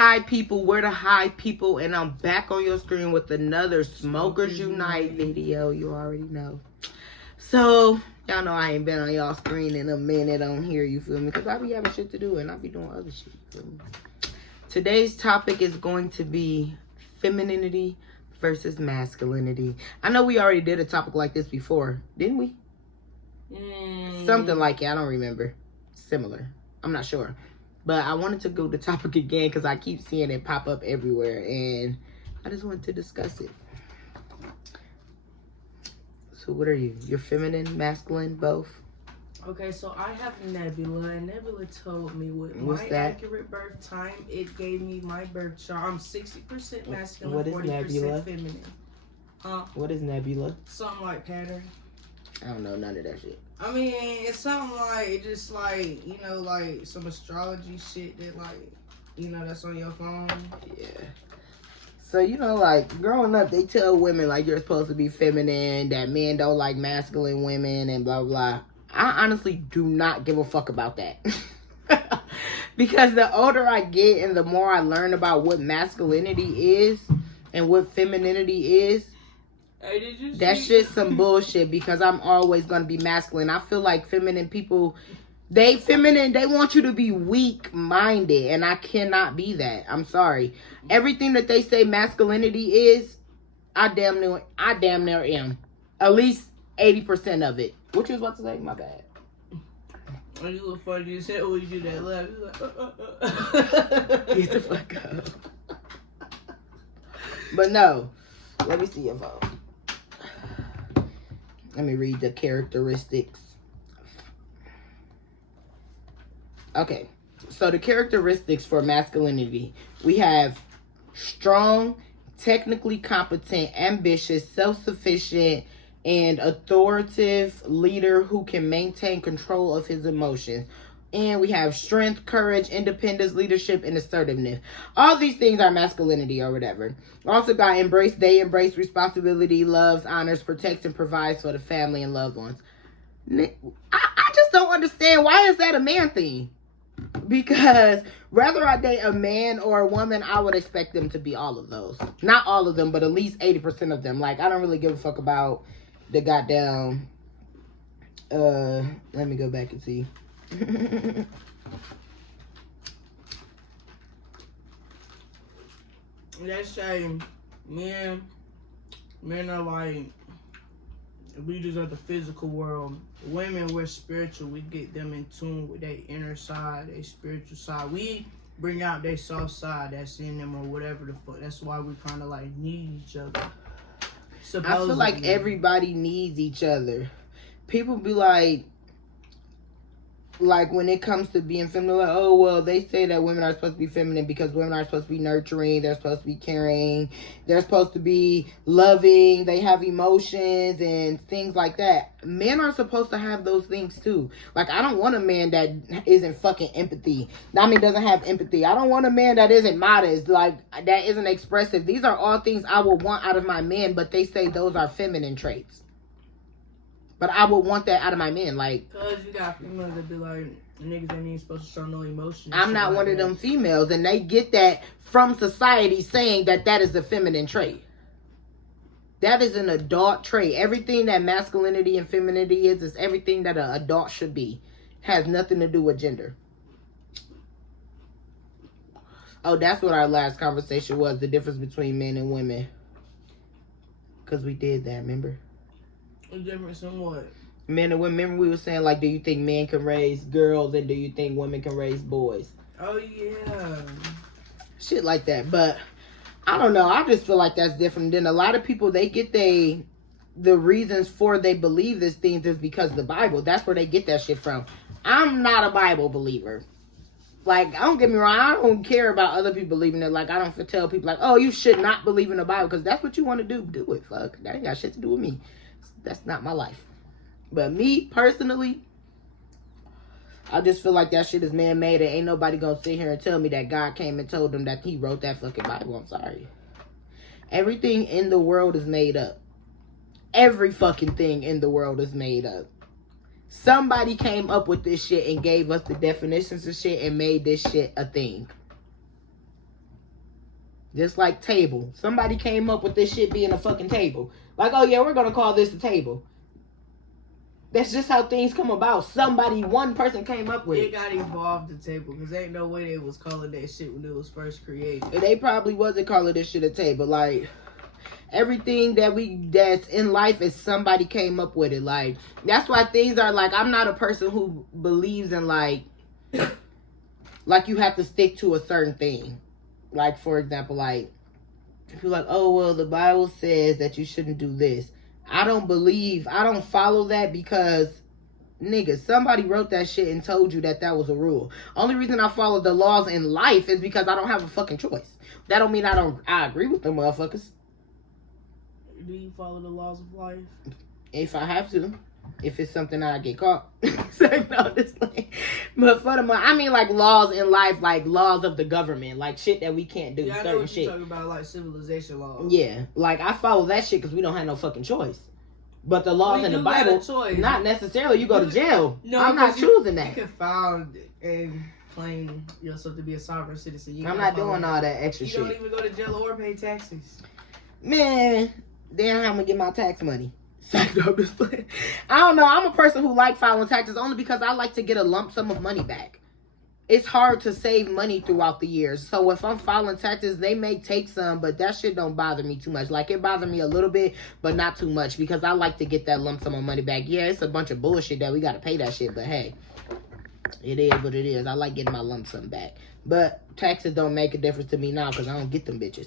Hi people, we're the Hi people, and I'm back on your screen with another Smokers Unite video. You already know. So, y'all know I ain't been on y'all screen in a minute on here, you feel me? Because I be having shit to do and I be doing other shit, you feel me? Today's topic is going to be femininity versus masculinity. I know we already did a topic like this before, didn't we? Something like it, I don't remember. Similar, I'm not sure. But I wanted to go to the topic again because I keep seeing it pop up everywhere. And I just wanted to discuss it. So what are you? You're feminine, masculine, both? Okay, so I have Nebula. And Nebula told me with my accurate birth time, it gave me my birth chart. I'm 60% masculine, 40% feminine. What is Nebula? Something like pattern. I don't know none of that shit. I mean, it's something like, just like, you know, like some astrology shit that, like, you know, that's on your phone. Yeah. So, you know, like, growing up, they tell women, like, you're supposed to be feminine, that men don't like masculine women, and blah, blah. I honestly do not give a fuck about that. Because the older I get and the more I learn about what masculinity is and what femininity is, hey, that shit's some bullshit because I'm always going to be masculine. I feel like feminine people, they want you to be weak-minded, and I cannot be that. I'm sorry. Everything that they say masculinity is, I damn near am. At least 80% of it. What you was about to say? My bad. Oh, you look funny as hell when you do that laugh. Get the fuck up. But no. Let me see your phone. Let me read the characteristics. Okay. So the characteristics for masculinity. We have strong, technically competent, ambitious, self-sufficient, and authoritative leader who can maintain control of his emotions. And we have strength, courage, independence, leadership, and assertiveness. All these things are masculinity or whatever. Also got embrace. They embrace responsibility, loves, honors, protects, and provides for the family and loved ones. I just don't understand. Why is that a man thing? Because whether I date a man or a woman, I would expect them to be all of those. Not all of them, but at least 80% of them. Like, I don't really give a fuck about the goddamn... let me go back and see. They say men are like leaders of the physical world. Women, we're spiritual. We get them in tune with their inner side, their spiritual side. We bring out their soft side that's in them or whatever the fuck. That's why we kind of like need each other. Supposedly. I feel like everybody needs each other. People be like when it comes to being feminine, like, oh, well, they say that women are supposed to be feminine because women are supposed to be nurturing, they're supposed to be caring, they're supposed to be loving, they have emotions and things like that. Men are supposed to have those things too. Like, I don't want a man that isn't fucking empathy. I mean, doesn't have empathy. I don't want a man that isn't modest, like, that isn't expressive. These are all things I would want out of my man, but they say those are feminine traits. But I would want that out of my men, like... Because you got females that be like, niggas that ain't supposed to show no emotion. I'm not one of them females, and they get that from society saying that that is a feminine trait. That is an adult trait. Everything that masculinity and femininity is everything that an adult should be. Has nothing to do with gender. Oh, that's what our last conversation was, the difference between men and women. Because we did that, remember? A difference in what? Men and women. Remember we were saying, like, do you think men can raise girls and do you think women can raise boys? Oh, yeah. Shit like that. But I don't know. I just feel like that's different. Then a lot of people, they get the reasons for they believe these things is because of the Bible. That's where they get that shit from. I'm not a Bible believer. Like, don't get me wrong. I don't care about other people believing it. Like, I don't tell people, like, oh, you should not believe in the Bible because that's what you want to do. Do it. Fuck. That ain't got shit to do with me. That's not my life. But me, personally, I just feel like that shit is man-made and ain't nobody gonna sit here and tell me that God came and told them that he wrote that fucking Bible. I'm sorry. Everything in the world is made up. Every fucking thing in the world is made up. Somebody came up with this shit and gave us the definitions of shit and made this shit a thing. Just like table. Somebody came up with this shit being a fucking table. Like, oh yeah, we're gonna call this a table. That's just how things come about. One person came up with it. It got evolved the table because ain't no way they was calling that shit when it was first created. They probably wasn't calling this shit a table. Like, everything that's in life is somebody came up with it. Like, that's why things are like, I'm not a person who believes in like you have to stick to a certain thing. Like, for example, like, if you're like, oh, well, the Bible says that you shouldn't do this. I don't follow that because, nigga, somebody wrote that shit and told you that was a rule. Only reason I follow the laws in life is because I don't have a fucking choice. That don't mean I agree with them motherfuckers. Do you follow the laws of life? If I have to. If it's something I get caught. But furthermore, I mean like laws in life, like laws of the government, like shit that we can't do. Yeah, I know certain what shit. You're talking about, like civilization laws. Yeah, like I follow that shit because we don't have no fucking choice. But the laws in the Bible, not necessarily. You go to jail. No, I'm not choosing that. You can file and claim yourself to be a sovereign citizen. I'm not doing all that extra shit. You don't even go to jail or pay taxes. Man, then how I'm gonna get my tax money? I don't know. I'm a person who like filing taxes only because I like to get a lump sum of money back. It's hard to save money throughout the years. So if I'm filing taxes, they may take some, but that shit don't bother me too much. Like, it bothers me a little bit, but not too much because I like to get that lump sum of money back. Yeah, it's a bunch of bullshit that we got to pay that shit, but hey, it is what it is. I like getting my lump sum back. But taxes don't make a difference to me now because I don't get them bitches.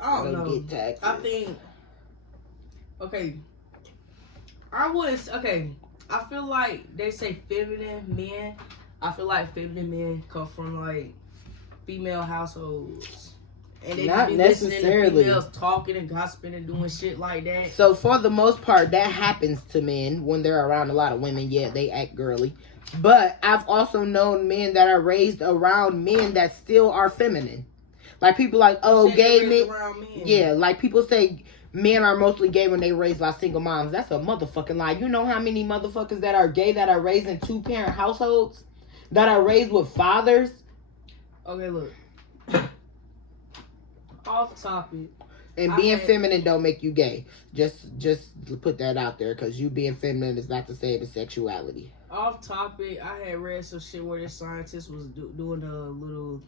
I don't know. Get taxes. I think. Okay. I feel like they say feminine men. I feel like feminine men come from like female households. And they not just be necessarily listening to females talking and gossiping and doing shit like that. So for the most part, that happens to men when they're around a lot of women. Yeah, they act girly. But I've also known men that are raised around men that still are feminine. Like people like, oh, gay men. Yeah, like people say men are mostly gay when they raised by single moms. That's a motherfucking lie. You know how many motherfuckers that are gay that are raised in 2-parent households? That are raised with fathers? Okay, look. Off topic. And being feminine don't make you gay. Just put that out there because you being feminine is not the same as sexuality. Off topic, I had read some shit where this scientist was doing a little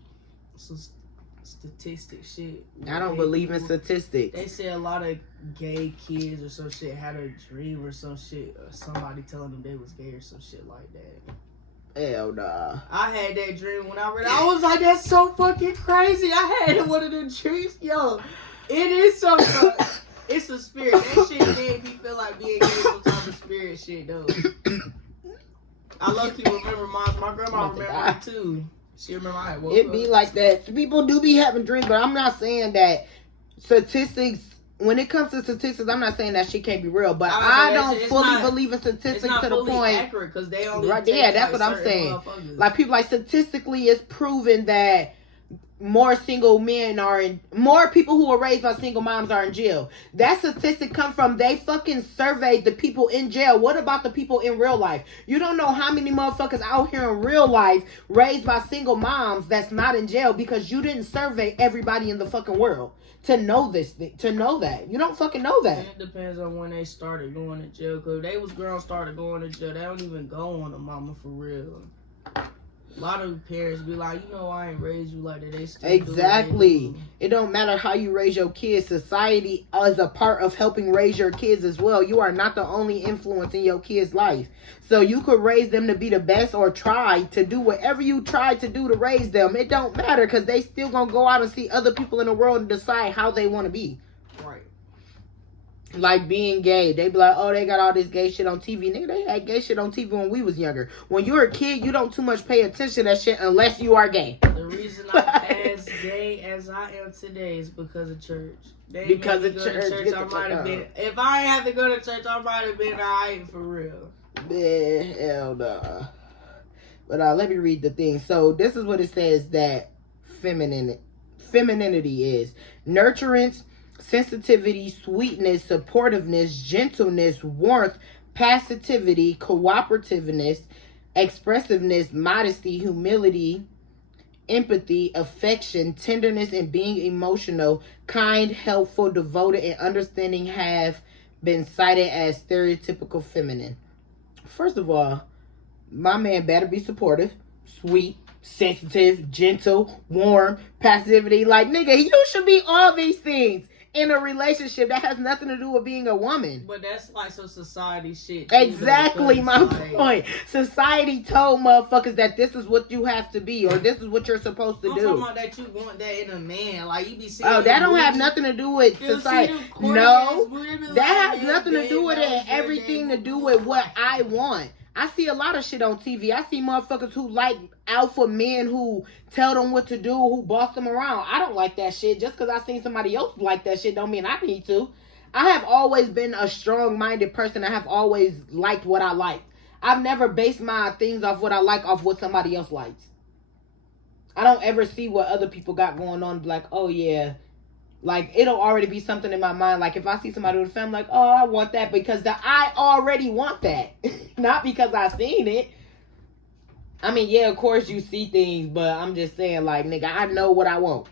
statistic shit. I don't believe in statistics. They say a lot of gay kids or some shit had a dream or some shit, or somebody telling them they was gay or some shit like that. Hell nah. I had that dream when I read it. I was like, that's so fucking crazy. I had one of the dreams. Yo, it is so it's a spirit. That shit made me feel like being gay, some type of spirit shit though. I low-key remember my grandma remember it too. She remember I woke up. Be like that. People do be having dreams, but I'm not saying that statistics. When it comes to statistics, I'm not saying that shit can't be real, but I don't fully believe in statistics to the point. Accurate because they only right, yeah, that's what I'm saying. Like people like statistically, it's proven that more single men more people who are raised by single moms are in jail. That statistic come from they fucking surveyed the people in jail. What about the people in real life? You don't know how many motherfuckers out here in real life raised by single moms that's not in jail because you didn't survey everybody in the fucking world to know this, to know that. You don't fucking know that. And it depends on when they started going to jail. Because they was girls started going to jail, they don't even go on a mama for real. A lot of parents be like, you know, I ain't raised you like that. They still exactly. It don't matter how you raise your kids. Society is a part of helping raise your kids as well. You are not the only influence in your kid's life. So you could raise them to be the best or try to do whatever you try to do to raise them. It don't matter because they still gonna go out and see other people in the world and decide how they want to be. Right. Like being gay. They be like, oh, they got all this gay shit on TV. Nigga, they had gay shit on TV when we was younger. When you're a kid, you don't too much pay attention to that shit unless you are gay. The reason I'm as gay as I am today is because of church. Because of church. I might have been. If I ain't have to go to church, I might have been alright for real. Man, hell nah. But let me read the thing. So this is what it says that femininity is. Nurturance, sensitivity, sweetness, supportiveness, gentleness, warmth, passivity, cooperativeness, expressiveness, modesty, humility, empathy, affection, tenderness, and being emotional, kind, helpful, devoted, and understanding have been cited as stereotypical feminine. First of all, my man better be supportive, sweet, sensitive, gentle, warm, passivity. Like, nigga, you should be all these things in a relationship that has nothing to do with being a woman. But that's like some society shit. Exactly my point. Society told motherfuckers that this is what you have to be, or this is what you're supposed to I'm do. talking about that you want that in a man. Like, you be seeing. Oh, that don't have nothing to do with society. No, that has nothing to do with it, and everything to do with what I want. I see a lot of shit on TV. I see motherfuckers who like alpha men who tell them what to do, who boss them around. I don't like that shit. Just because I seen somebody else like that shit don't mean I need to. I have always been a strong-minded person. I have always liked what I like. I've never based my things off what I like off what somebody else likes. I don't ever see what other people got going on and be like, oh yeah. Like, it'll already be something in my mind. Like, if I see somebody with a family, like, oh, I want that because I already want that. Not because I seen it. I mean, yeah, of course you see things, but I'm just saying, like, nigga, I know what I want.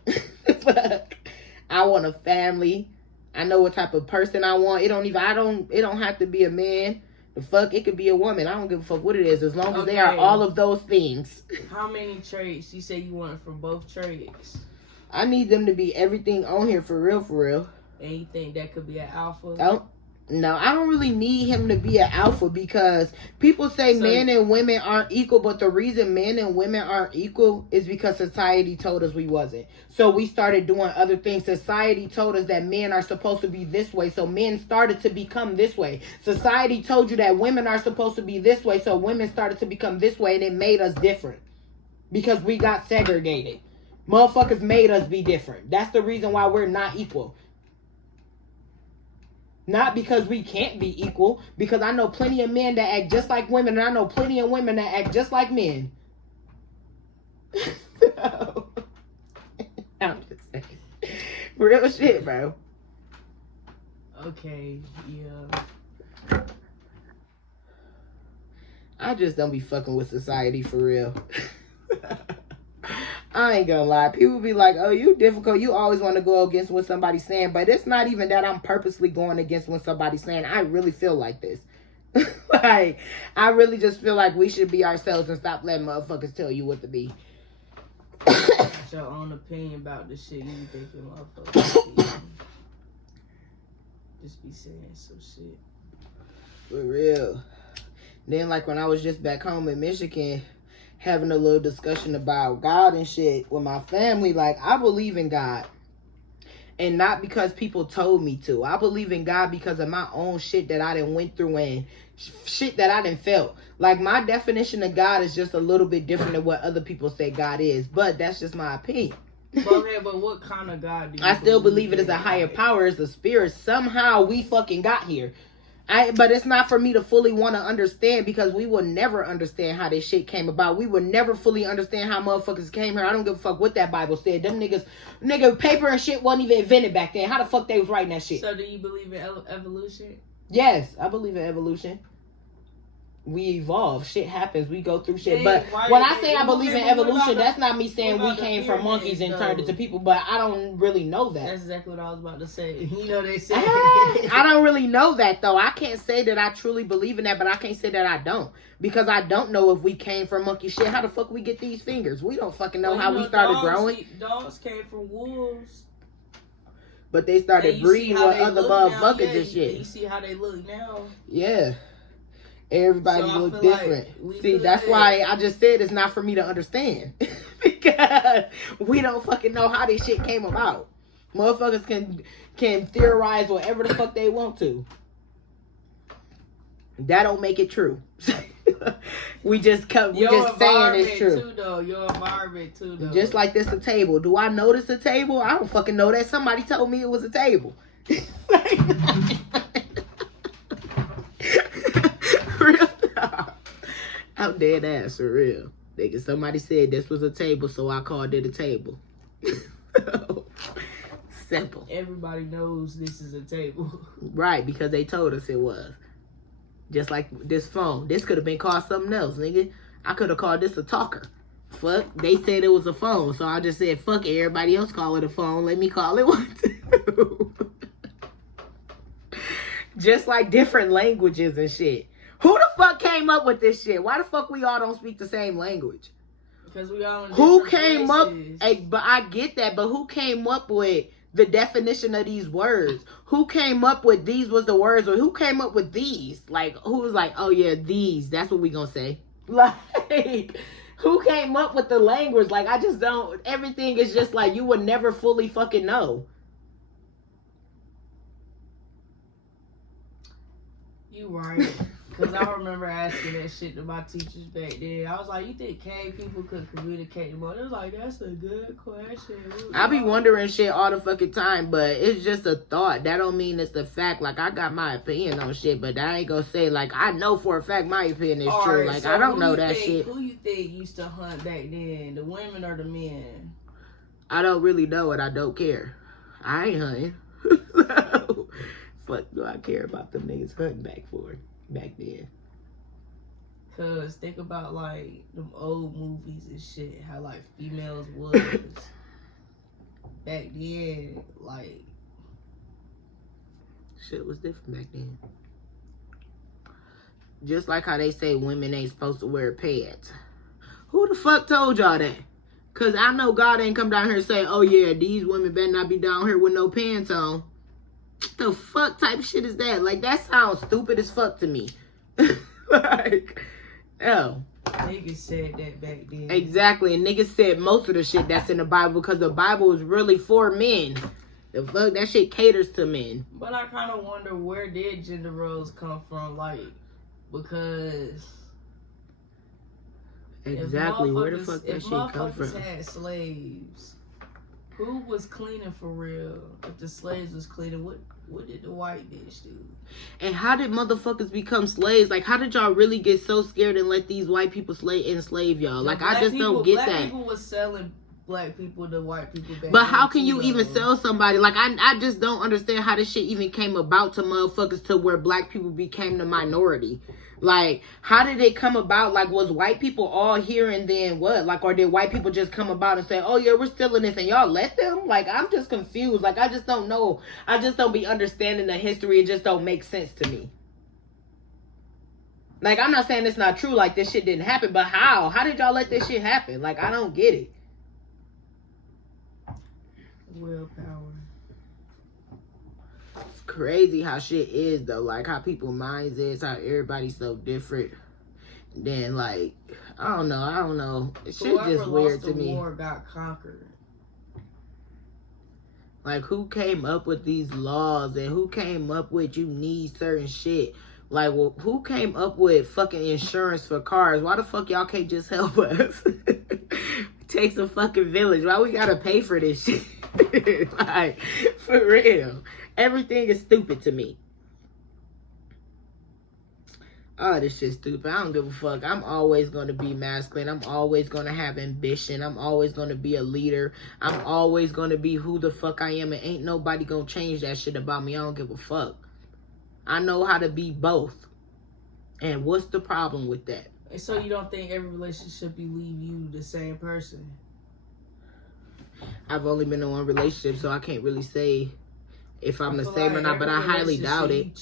I want a family. I know what type of person I want. It don't have to be a man. The fuck, it could be a woman. I don't give a fuck what it is, as long as they are all of those things. How many traits you say you want from both traits? I need them to be everything on here for real, for real. And you think that could be an alpha? Oh, no, I don't really need him to be an alpha because people say men and women aren't equal, but the reason men and women aren't equal is because society told us we wasn't. So we started doing other things. Society told us that men are supposed to be this way, so men started to become this way. Society told you that women are supposed to be this way, so women started to become this way, and it made us different because we got segregated. Motherfuckers made us be different. That's the reason why we're not equal. Not because we can't be equal, because I know plenty of men that act just like women, and I know plenty of women that act just like men. I'm just saying. Real shit, bro. Okay, yeah. I just don't be fucking with society for real. I ain't gonna lie. People be like, oh, you difficult. You always want to go against what somebody's saying. But it's not even that I'm purposely going against what somebody's saying. I really feel like this. Like, I really just feel like we should be ourselves and stop letting motherfuckers tell you what to be. What's your own opinion about this shit? You think your motherfuckers just be saying some shit. For real. Then, like, when I was just back home in Michigan, having a little discussion about God and shit with my family, like, I believe in God. And not because people told me to. I believe in God because of my own shit that I done went through and shit that I done felt. Like, my definition of God is just a little bit different than what other people say God is. But that's just my opinion. But what kind of God do you I still believe it is a higher power, it's a spirit. Somehow we fucking got here. But it's not for me to fully want to understand because we will never understand how this shit came about. We will never fully understand how motherfuckers came here. I don't give a fuck what that Bible said. Them nigga, paper and shit wasn't even invented back then. How the fuck they was writing that shit? So do you believe in evolution? Yes, I believe in evolution. We evolve. Shit happens. We go through shit. Hey, but when I say I believe in evolution, that's not me saying we came from monkeys and turned into people. But I don't really know that. That's exactly what I was about to say. You know they say. I don't really know that, though. I can't say that I truly believe in that, but I can't say that I don't. Because I don't know if we came from monkey shit. How the fuck we get these fingers? We don't fucking know how we started growing. Dogs came from wolves. But they started breeding with other motherfuckers and shit. You see how they look now? Yeah. Everybody look different. See, that's why I just said it's not for me to understand. Because we don't fucking know how this shit came about. Motherfuckers can theorize whatever the fuck they want to. That don't make it true. we just saying it's true. Too, though. Your environment too, though. Just like this a table. Do I know this a table? I don't fucking know that. Somebody told me it was a table. Real talk. I'm dead ass for real. Nigga, somebody said this was a table, so I called it a table. Simple. Everybody knows this is a table. Right, because they told us it was. Just like this phone. This could have been called something else, nigga. I could have called this a talker. Fuck, they said it was a phone, so I just said, fuck it, everybody else call it a phone. Let me call it one too. Just like different languages and shit. Who the fuck came up with this shit? Why the fuck we all don't speak the same language? Because we all in Who different came places. up? Hey, but I get that, but who came up with the definition of these words? Who came up with these was the words, or who came up with these? Like, who was like, oh yeah, these, that's what we gonna say. Like, who came up with the language? Like, I just don't, everything is just like, you would never fully fucking know. You right. Because I remember asking that shit to my teachers back then. I was like, you think cave people could communicate more? They was like, that's a good question. I be wondering shit all the fucking time, but it's just a thought. That don't mean it's a fact. Like, I got my opinion on shit, but I ain't gonna say, like, I know for a fact my opinion is true. Like, so I don't know that shit. Who you think used to hunt back then? The women or the men? I don't really know it. I don't care. I ain't hunting. Fuck do I care about them niggas hunting back then? Cause think about like them old movies and shit, how like females was back then, like shit was different back then. Just like how they say women ain't supposed to wear pants. Who the fuck told y'all that? Cause I know God ain't come down here and say, oh yeah, these women better not be down here with no pants on. The fuck type shit is that? Like, that sounds stupid as fuck to me. Like, oh. Niggas said that back then. Exactly, and niggas said most of the shit that's in the Bible because the Bible is really for men. The fuck, that shit caters to men. But I kind of wonder, where did gender roles come from? Like, because... Exactly, where the fuck that shit come from? If motherfuckers had slaves, who was cleaning for real? If the slaves was cleaning, what did the white bitch do? And how did motherfuckers become slaves? Like, how did y'all really get so scared and let these white people enslave y'all? Like, I just don't get that. Black people was selling black people to white people back. But how can you even sell somebody? Like, I just don't understand how this shit even came about to motherfuckers to where black people became the minority. Like, how did it come about? Like, was white people all here and then what? Like, or did white people just come about and say, oh yeah, we're stealing this and y'all let them? Like, I'm just confused. Like, I just don't know. I just don't be understanding the history. It just don't make sense to me. Like, I'm not saying it's not true. Like, this shit didn't happen, but how? How did y'all let this shit happen? Like, I don't get it. Willpower. It's crazy how shit is though. Like how people minds is, how everybody's so different. Then like I don't know. It's shit just weird to me. War got conquered. Like who came up with these laws and who came up with you need certain shit? Like well, who came up with fucking insurance for cars? Why the fuck y'all can't just help us? Takes a fucking village. Why we gotta pay for this shit? Like, for real. Everything is stupid to me. Oh, this shit's stupid. I don't give a fuck. I'm always going to be masculine. I'm always going to have ambition. I'm always going to be a leader. I'm always going to be who the fuck I am. And ain't nobody going to change that shit about me. I don't give a fuck. I know how to be both. And what's the problem with that? So you don't think every relationship you leave you the same person? I've only been in one relationship, so I can't really say if I'm the same or not, but I highly doubt it.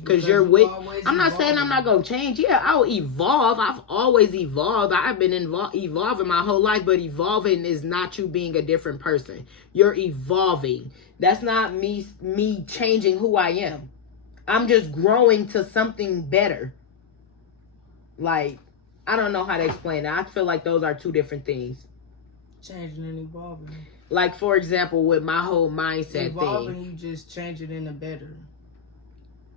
Because you're with... I'm not saying I'm not going to change. Yeah, I'll evolve. I've always evolved. I've been evolving my whole life, but evolving is not you being a different person. You're evolving. That's not me changing who I am. I'm just growing to something better. Like, I don't know how to explain it. I feel like those are two different things. Changing and evolving. Like, for example, with my whole mindset evolving, thing. You just change it into better.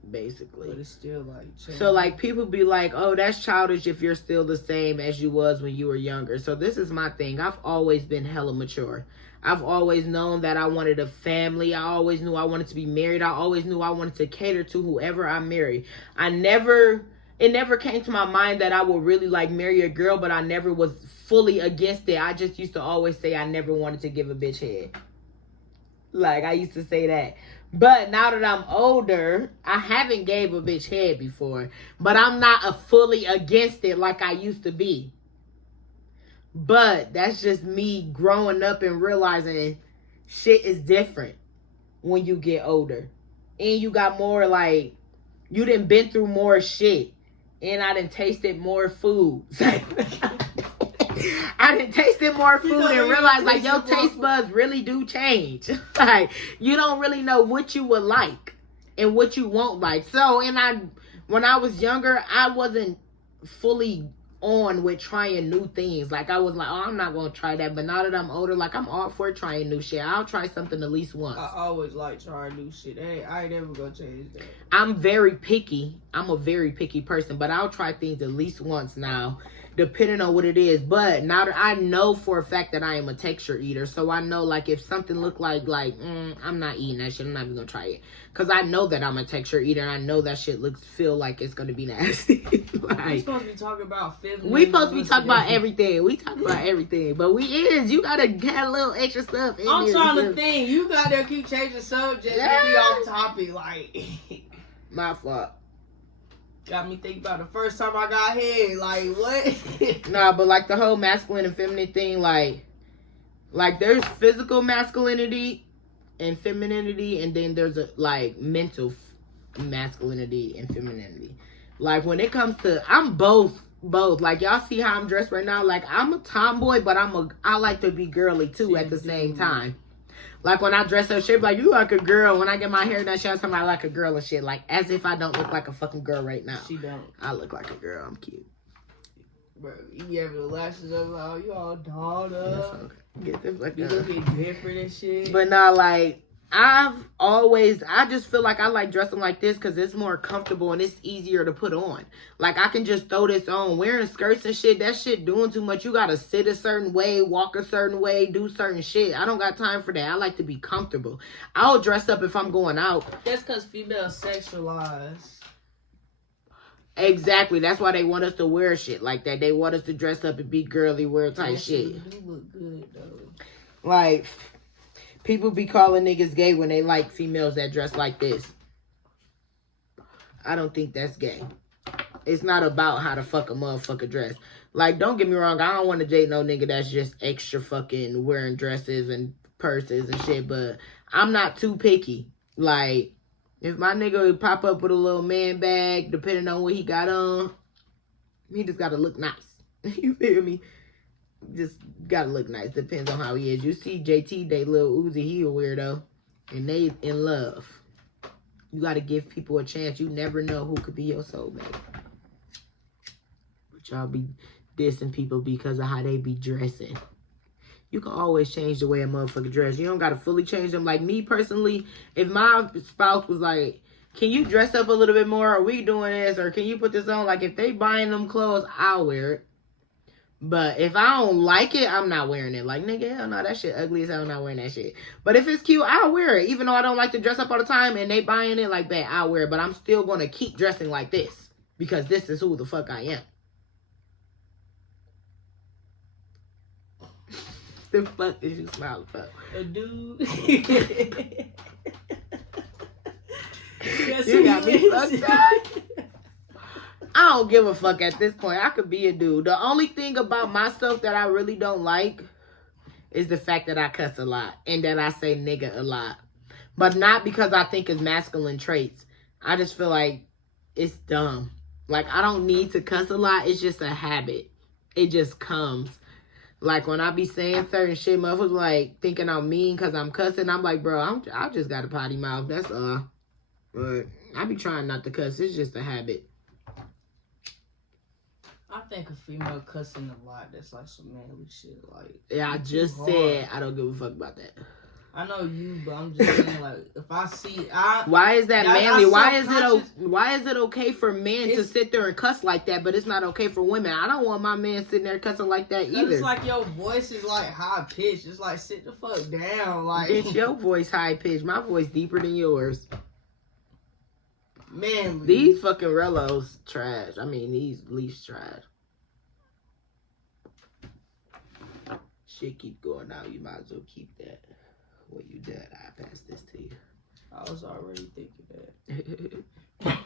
Basically. But it's still like changing. So, like, people be like, oh, that's childish if you're still the same as you was when you were younger. So, this is my thing. I've always been hella mature. I've always known that I wanted a family. I always knew I wanted to be married. I always knew I wanted to cater to whoever I marry. It never came to my mind that I would really like marry a girl, but I never was fully against it. I just used to always say I never wanted to give a bitch head. Like, I used to say that. But now that I'm older, I haven't gave a bitch head before. But I'm not fully against it like I used to be. But that's just me growing up and realizing shit is different when you get older. And you got more, like, you done been through more shit. And I done tasted more food. I done tasted more food and realized, like, your taste buds really do change. Like, you don't really know what you would like and what you won't like. So, when I was younger, I wasn't fully on with trying new things. Like, I was like, oh, I'm not gonna try that. But now that I'm older, like, I'm all for trying new shit. I'll try something at least once. I always like trying new shit. I ain't never gonna change that. I'm very picky. I'm a very picky person, but I'll try things at least once now, depending on what it is. But now that I know for a fact that I am a texture eater, so I know, like, if something look like I'm not eating that shit, I'm not even gonna try it, because I know that I'm a texture eater, and I know that shit feel like it's gonna be nasty. Like, we supposed to be talking about feminism. We supposed to be talking about everything. We talk about everything, but you gotta get a little extra stuff in I'm there. trying to think. You gotta keep changing subjects. Yeah. Be off topic, like. My fault. Got me thinking about the first time I got head. Like, what? Nah, but like the whole masculine and feminine thing, like there's physical masculinity and femininity, and then there's a like mental masculinity and femininity. Like when it comes to, I'm both. Like y'all see how I'm dressed right now. Like I'm a tomboy, but I like to be girly too at the same time. Like when I dress up shit, like you like a girl. When I get my hair done, show somebody like a girl and shit. Like as if I don't look like a fucking girl right now. She don't. I look like a girl. I'm cute. Bro, you be having the lashes up, like, you all dolled up. Okay. Get this like you looking different and shit. But now, like I just feel like I like dressing like this because it's more comfortable and it's easier to put on. Like I can just throw this on. Wearing skirts and shit, that shit doing too much. You gotta sit a certain way, walk a certain way, do certain shit. I don't got time for that. I like to be comfortable. I'll dress up if I'm going out. That's because females sexualize. Exactly. That's why they want us to wear shit like that. They want us to dress up and be girly, wear type shit. Do look good though. Like people be calling niggas gay when they like females that dress like this. I don't think that's gay. It's not about how the fuck a motherfucker dress. Like, don't get me wrong. I don't want to date no nigga that's just extra fucking wearing dresses and purses and shit. But I'm not too picky. Like, if my nigga would pop up with a little man bag, depending on what he got on, he just got to look nice. You feel me? Just gotta look nice. Depends on how he is. You see JT, they little Uzi, he a weirdo. And they in love. You gotta give people a chance. You never know who could be your soulmate. But y'all be dissing people because of how they be dressing. You can always change the way a motherfucker dress. You don't gotta fully change them. Like me personally, if my spouse was like, can you dress up a little bit more? Are we doing this? Or can you put this on? Like if they buying them clothes, I'll wear it. But if I don't like it, I'm not wearing it. Like, nigga, hell no, that shit ugly as hell, I'm not wearing that shit. But if it's cute, I'll wear it. Even though I don't like to dress up all the time and they buying it like that, I'll wear it. But I'm still going to keep dressing like this. Because this is who the fuck I am. The fuck is you smiling for? A dude. You got me fucked up. I don't give a fuck at this point. I could be a dude. The only thing about myself that I really don't like is the fact that I cuss a lot and that I say nigga a lot. But not because I think it's masculine traits. I just feel like it's dumb. Like, I don't need to cuss a lot. It's just a habit. It just comes. Like, when I be saying certain shit, motherfuckers like thinking I'm mean because I'm cussing. I'm like, bro, I just got a potty mouth. That's all. But I be trying not to cuss. It's just a habit. I think a female cussing a lot, that's like some manly shit. Like, yeah, I just said I don't give a fuck about that. I know you, but I'm just saying, like, if I see, why is that manly? Why is it okay for men to sit there and cuss like that, but it's not okay for women? I don't want my man sitting there cussing like that either. It's like your voice is like high pitched. It's like sit the fuck down, like. Bitch, your voice high pitched. My voice deeper than yours. Man, these fucking Rellos trash. I mean, these Leafs trash. Shit keep going out. You might as well keep that. When you dead, I pass this to you. I was already thinking that.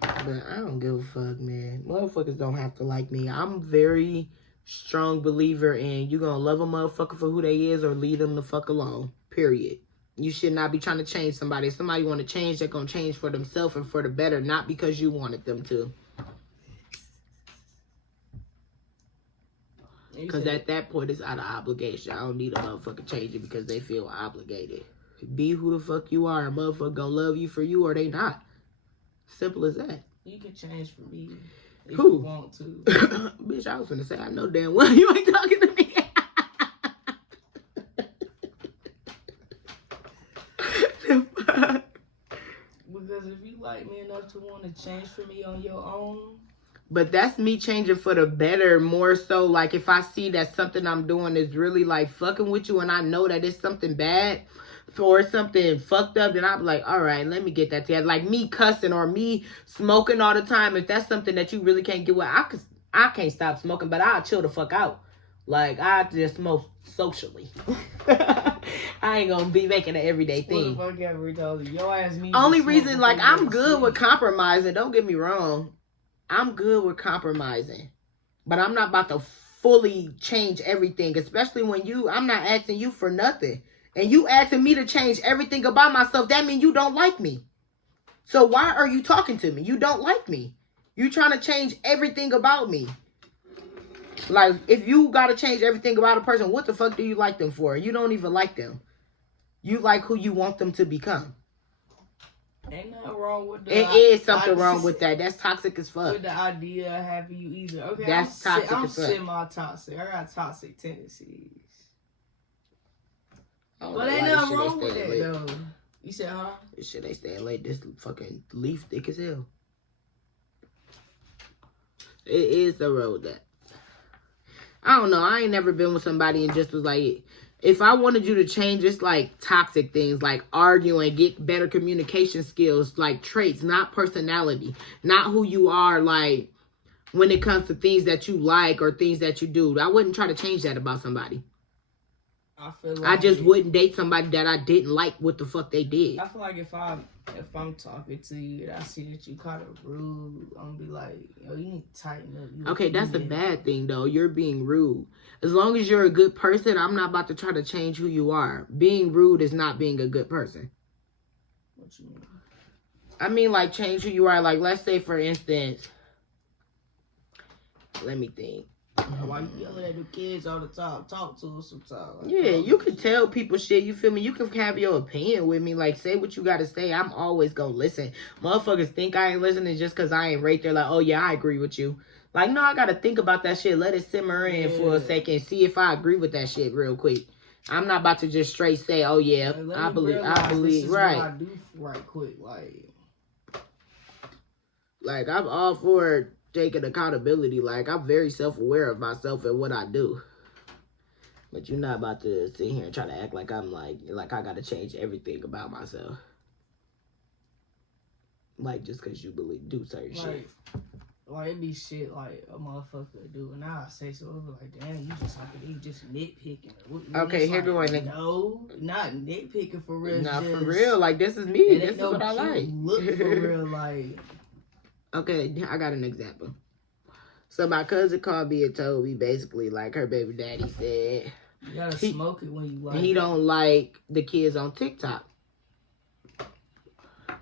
But I don't give a fuck, man. Motherfuckers don't have to like me. I'm very strong believer in you gonna love a motherfucker for who they is or leave them the fuck alone. Period. You should not be trying to change somebody. If somebody want to change, they're gonna change for themselves and for the better, not because you wanted them to. Because at that point, it's out of obligation. I don't need a motherfucker changing because they feel obligated. Be who the fuck you are. A motherfucker gonna love you for you or they not. Simple as that. You can change for me if Who? you want to. Bitch, I was gonna say, I know damn well you ain't talking to me. Because if you like me enough to want to change for me on your own. But that's me changing for the better, more so like if I see that something I'm doing is really like fucking with you and I know that it's something bad or something fucked up, then I'll be like, all right, let me get that together. Like me cussing or me smoking all the time, if that's something that you really can't get with, I can't stop smoking, but I'll chill the fuck out. Like, I just smoke socially. I ain't gonna be making an everyday thing. What the fuck ever told you? Your ass me. Only reason, like, I'm good with compromising. Don't get me wrong. I'm good with compromising. But I'm not about to fully change everything. Especially when I'm not asking you for nothing. And you asking me to change everything about myself. That means you don't like me. So why are you talking to me? You don't like me. You trying to change everything about me. Like, if you got to change everything about a person, what the fuck do you like them for? You don't even like them. You like who you want them to become. Ain't nothing wrong with that. It is something wrong with that. That's toxic as fuck. With the idea of having you either. Okay, that's toxic I'm as fuck. semi-toxic. I got toxic tendencies. But Ain't nothing wrong with that, though. You said, huh? This shit ain't staying late. This fucking leaf thick as hell. It is the road that. I don't know. I ain't never been with somebody and just was like, if I wanted you to change, it's like toxic things, like arguing, get better communication skills, like traits, not personality, not who you are, like when it comes to things that you like or things that you do. I wouldn't try to change that about somebody. I feel like I just wouldn't date somebody that I didn't like what the fuck they did. I feel like if I'm talking to you and I see that you kind of rude, I'm gonna be like, yo, you need to tighten up. Okay, that's a bad thing though. You're being rude. As long as you're a good person, I'm not about to try to change who you are. Being rude is not being a good person. What you mean? I mean, like, change who you are. Like, let's say, for instance, let me think. Why you yelling at the kids all the time? Talk to them sometimes. Like, yeah, you can tell people shit. You feel me? You can have your opinion with me. Like, say what you got to say. I'm always going to listen. Motherfuckers think I ain't listening just because I ain't right there. Like, oh, yeah, I agree with you. Like, no, I got to think about that shit. Let it simmer in for a second. See if I agree with that shit real quick. I'm not about to just straight say, oh, yeah, like, I believe, this is right. What I do right quick. Like, I'm all for taking accountability. Like, I'm very self-aware of myself and what I do. But you're not about to sit here and try to act like I'm like I gotta change everything about myself. Like, just because you do certain shit. Like, it be shit like a motherfucker do, and I say so. It be like, damn, you just nitpicking. Okay, here go in. No, not nitpicking for real. Not for real. Like, this is me. This is what I like. Look for real, like. Okay, I got an example. So my cousin called me and told me basically, like, her baby daddy said, you gotta smoke it when you like. He don't like the kids on TikTok.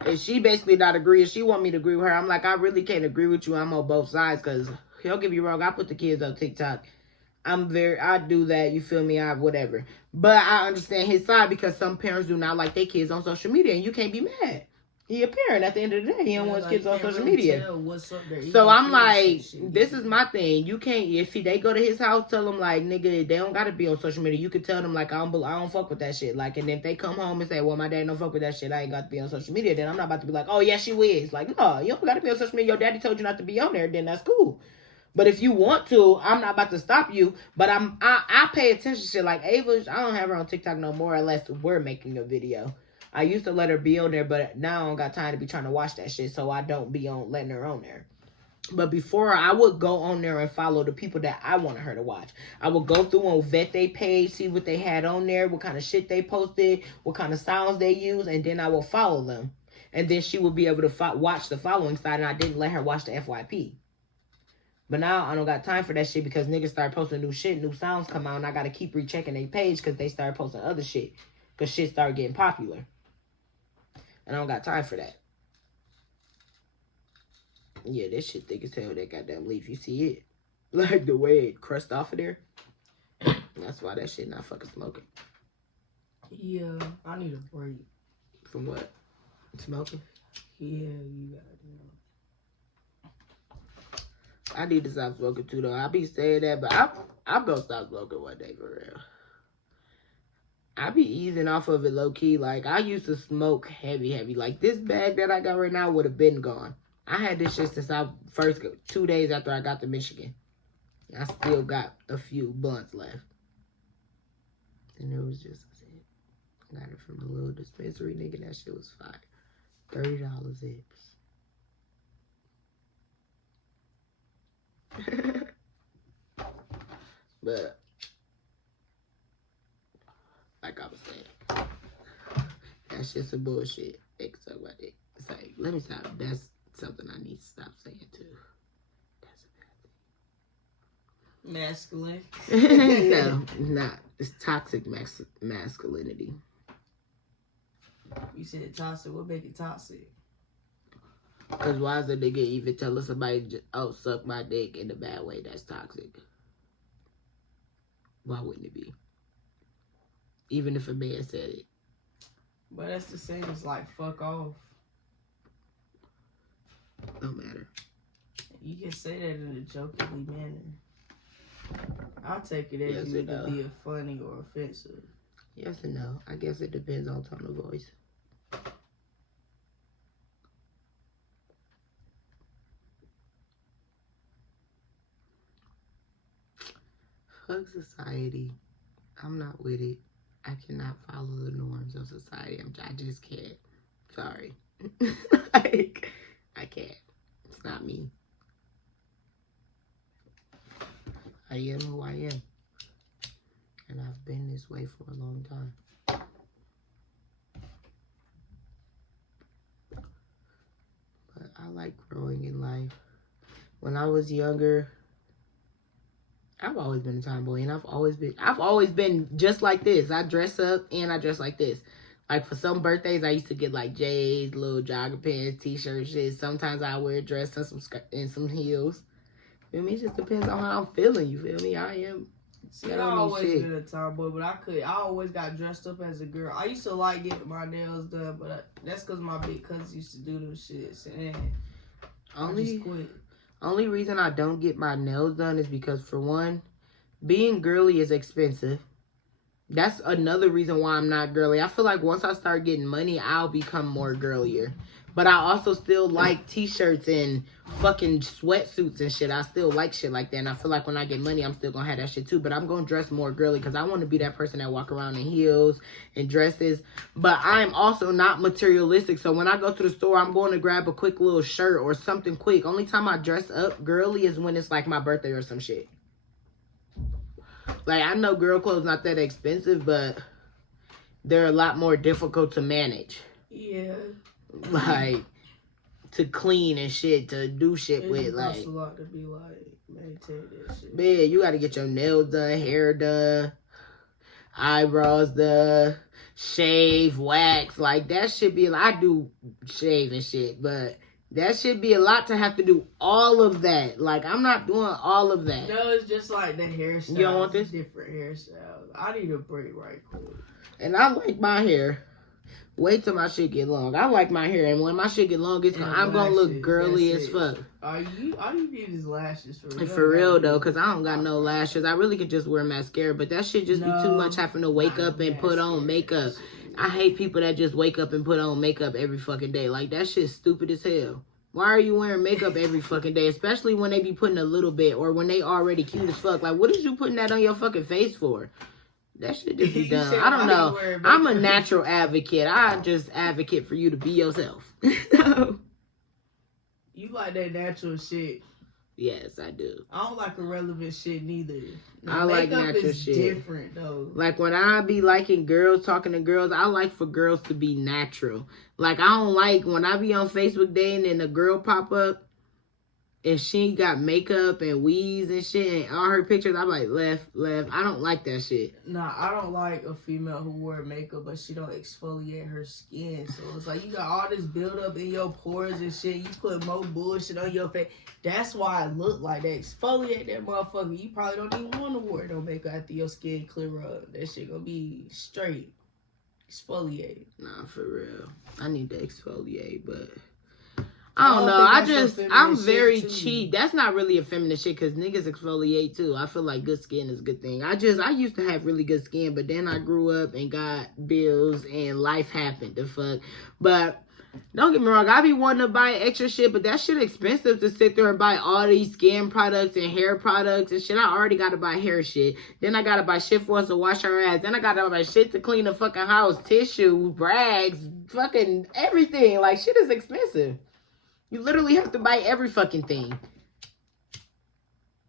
And she basically not agreeing. She want me to agree with her. I'm like, I really can't agree with you. I'm on both sides because, don't get me wrong, I put the kids on TikTok. I do that, you feel me, whatever. But I understand his side because some parents do not like their kids on social media and you can't be mad. He a parent at the end of the day. He don't want his kids on social media. So I'm like, this is my thing. You can't, if they go to his house, tell them like, nigga, they don't gotta be on social media. You can tell them like, I don't fuck with that shit. Like, and if they come home and say, well, my dad don't fuck with that shit, I ain't got to be on social media, then I'm not about to be like, oh, yes, you is. Like, no, you don't gotta be on social media. Your daddy told you not to be on there, then that's cool. But if you want to, I'm not about to stop you. But I pay attention to shit. Like Ava, I don't have her on TikTok no more unless we're making a video. I used to let her be on there, but now I don't got time to be trying to watch that shit, so I don't be on letting her on there. But before, I would go on there and follow the people that I wanted her to watch. I would go through and vet their page, see what they had on there, what kind of shit they posted, what kind of sounds they use, and then I will follow them. And then she would be able to watch the following side, and I didn't let her watch the FYP. But now I don't got time for that shit because niggas start posting new shit, new songs come out, and I gotta keep rechecking their page because they start posting other shit. Because shit started getting popular. And I don't got time for that. Yeah, this shit thick as hell, that goddamn leaf. You see it? Like the way it crushed off of there. That's why that shit not fucking smoking. Yeah, I need a break. From what? Smoking? Yeah, you gotta do. I need to stop smoking too, though. I be saying that, but I'm gonna stop smoking one day for real. I be easing off of it low key. Like I used to smoke heavy. Like this bag that I got right now would have been gone. I had this shit since I first 2 days after I got to Michigan. I still got a few blunts left. And it was just, I got it from a little dispensary, nigga. That shit was fire. $30 zips. But like I was saying, that's just some bullshit. Except what it say. Let me stop. That's something I need to stop saying too. That's it. Masculine. No, not. It's toxic masculinity. You said toxic. What make it toxic? Because why is a nigga even telling somebody, oh, suck my dick in a bad way? That's toxic. Why wouldn't it be? Even if a man said it. But that's the same as like fuck off. No matter. You can say that in a jokingly manner. I'll take it as you to be funny or offensive. Yes and no. I guess it depends on tone of voice. Fuck society. I'm not with it. I cannot follow the norms of society. I just can't. Sorry. Like, I can't. It's not me. I am who I am. And I've been this way for a long time. But I like growing in life. When I was younger, I've always been a tomboy, and I've always been just like this. I dress up and I dress like this. Like for some birthdays, I used to get like J's, little jogger pants, t-shirts, shit. Sometimes I wear a dress and some heels. Feel me? It just depends on how I'm feeling. You feel me? I am. See, I always been a tomboy, but I always got dressed up as a girl. I used to like getting my nails done, but that's because my big cousins used to do those shits, and I just quit. Only reason I don't get my nails done is because, for one, being girly is expensive. That's another reason why I'm not girly. I feel like once I start getting money, I'll become more girlier. But I also still like t-shirts and fucking sweatsuits and shit. I still like shit like that. And I feel like when I get money, I'm still going to have that shit too. But I'm going to dress more girly because I want to be that person that walk around in heels and dresses. But I'm also not materialistic. So when I go to the store, I'm going to grab a quick little shirt or something quick. Only time I dress up girly is when it's like my birthday or some shit. Like, I know girl clothes not that expensive, but they're a lot more difficult to manage. Yeah. Like, to clean and shit, to do shit with, like. It's a lot to be like, maintain that shit. Man, you gotta get your nails done, hair done, eyebrows done, shave, wax. Like, that should be, I do shave and shit, but that should be a lot to have to do all of that. Like, I'm not doing all of that. No, it's just like the hairstyles. You don't want this? Different hairstyles. I need a break right quick. And I like my hair. Wait till my shit get long. I like my hair, and when my shit get long, I'm gonna look girly as fuck. All you need is lashes for real. For real though, cause I don't got no lashes. I really could just wear mascara, but that shit just be too much having to wake up and put on makeup. I hate people that just wake up and put on makeup every fucking day. Like, that shit's stupid as hell. Why are you wearing makeup every fucking day? Especially when they be putting a little bit, or when they already cute as fuck. Like, what is you putting that on your fucking face for? That shit just be done. I don't know. I'm a natural advocate. I just advocate for you to be yourself. You like that natural shit. Yes, I do. I don't like irrelevant shit neither. I like natural shit. Different though. Like when I be liking girls, talking to girls, I like for girls to be natural. Like I don't like when I be on Facebook dating and a girl pop up and she got makeup and weaves and shit and all her pictures, I'm like, left. I don't like that shit. Nah, I don't like a female who wear makeup but she don't exfoliate her skin. So it's like you got all this buildup in your pores and shit. You put more bullshit on your face. That's why I look like that. Exfoliate that motherfucker. You probably don't even want to wear no makeup after your skin clear up. That shit gonna be straight. Exfoliate. Nah, for real. I need to exfoliate, but I don't know. I'm very cheap. That's not really a feminine shit because niggas exfoliate too. I feel like good skin is a good thing. I used to have really good skin, but then I grew up and got bills and life happened. The fuck. But don't get me wrong. I be wanting to buy extra shit, but that shit expensive to sit there and buy all these skin products and hair products and shit. I already got to buy hair shit. Then I got to buy shit for us to wash our ass. Then I got to buy shit to clean the fucking house. Tissue, rags, fucking everything. Like, shit is expensive. You literally have to buy every fucking thing.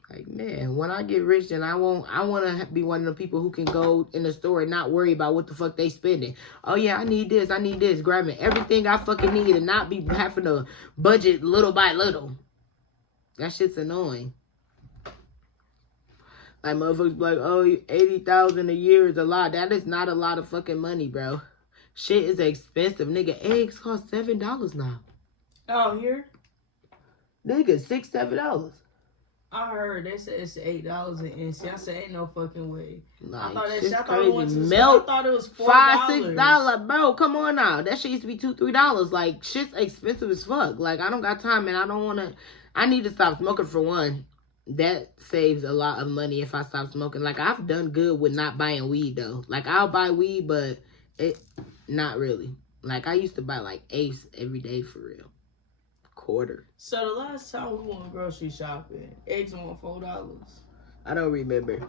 Like, man, when I get rich, then I want to be one of the people who can go in the store and not worry about what the fuck they spending. Oh, yeah, I need this. Grabbing everything I fucking need and not be having to budget little by little. That shit's annoying. Like, motherfuckers be like, oh, $80,000 a year is a lot. That is not a lot of fucking money, bro. Shit is expensive. Nigga, eggs cost $7 now. Oh, here? Nigga, $6, $7. I heard they said it's $8 and see, I said ain't no fucking way. Like, I thought that shit's shit, crazy. I thought it was $4. $5, $6, bro. Come on now. That shit used to be $2, $3. Like, shit's expensive as fuck. Like, I don't got time and I don't want to. I need to stop smoking for one. That saves a lot of money if I stop smoking. Like, I've done good with not buying weed though. Like, I'll buy weed, but not really. Like, I used to buy like Ace every day for real. Quarter. So the last time we went grocery shopping, eggs went $4. I don't remember,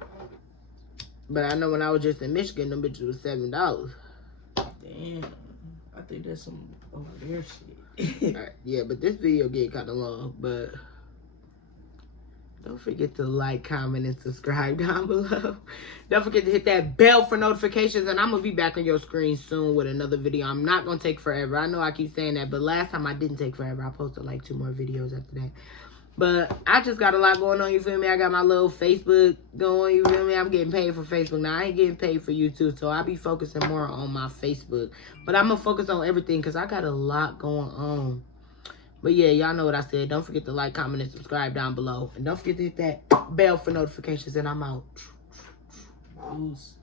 but I know when I was just in Michigan, them bitches was $7. Damn, I think that's some over there shit. All right, yeah, but this video get kind of long, but don't forget to like, comment, and subscribe down below. Don't forget to hit that bell for notifications, and I'm going to be back on your screen soon with another video. I'm not going to take forever. I know I keep saying that, but last time I didn't take forever. I posted like 2 more videos after that. But I just got a lot going on, you feel me? I got my little Facebook going, you feel me? I'm getting paid for Facebook. Now, I ain't getting paid for YouTube, so I'll be focusing more on my Facebook. But I'm going to focus on everything because I got a lot going on. But yeah, y'all know what I said. Don't forget to like, comment, and subscribe down below. And don't forget to hit that bell for notifications. And I'm out. Peace.